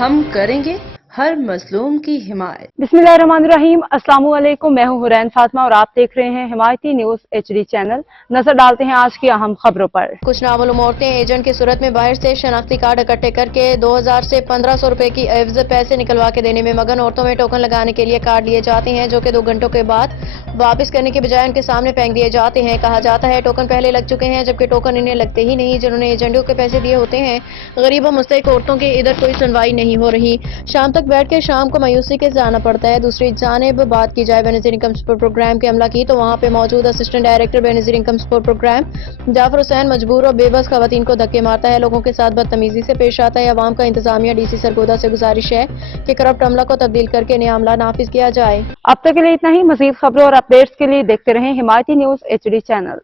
हम करेंगे हर मजलूम की हिमायत। बिस्मिल्लाहिर्रहमानिर्रहीम। अस्सलाम वालेकुम। मैं हूं हुरैन फातिमा और आप देख रहे हैं हिमायती न्यूज HD चैनल। नजर डालते हैं आज की अहम खबरों पर। कुछ नामालूम औरतें एजेंट की सूरत में बाहर से शनाख्ती कार्ड इकट्ठे करके 2000 से 1500 रुपए की एवज पैसे निकलवा के देने में मगन। औरतों में टोकन लगाने के लिए कार्ड लिए जाते हैं जो कि 2 घंटों के बाद वापस करने के बजाय उनके सामने फेंक दिए जाते हैं। कहा जाता है टोकन पहले लग चुके हैं, जबकि टोकन इन्हें लगते ही नहीं जिन्होंने एजेंटों के पैसे दिए होते हैं। गरीब और मुस्तहिक औरतों की इधर कोई सुनवाई नहीं हो रही। शाम तक बैठ के शाम को मायूसी के जाना पड़ता है। दूसरी जानिब बात की जाए बेनजीर इनकम सपोर्ट प्रोग्राम के अमला की, तो वहां पे मौजूद assistant director Benazir income support programme Jafar Hussain मजबूर और बेबस खवातीन को धक्के मारता है, लोगों के साथ बदतमीजी से पेश आता है। अवाम का इंतजामिया DC सरगोदा से गुजारिश है कि करप्ट अमला को तब्दील करके नया अमला नाफिज किया जाए। अब तक के लिए इतना ही। मजीद खबरों और अपडेट्स के लिए देखते रहें हिमायती न्यूज HD चैनल।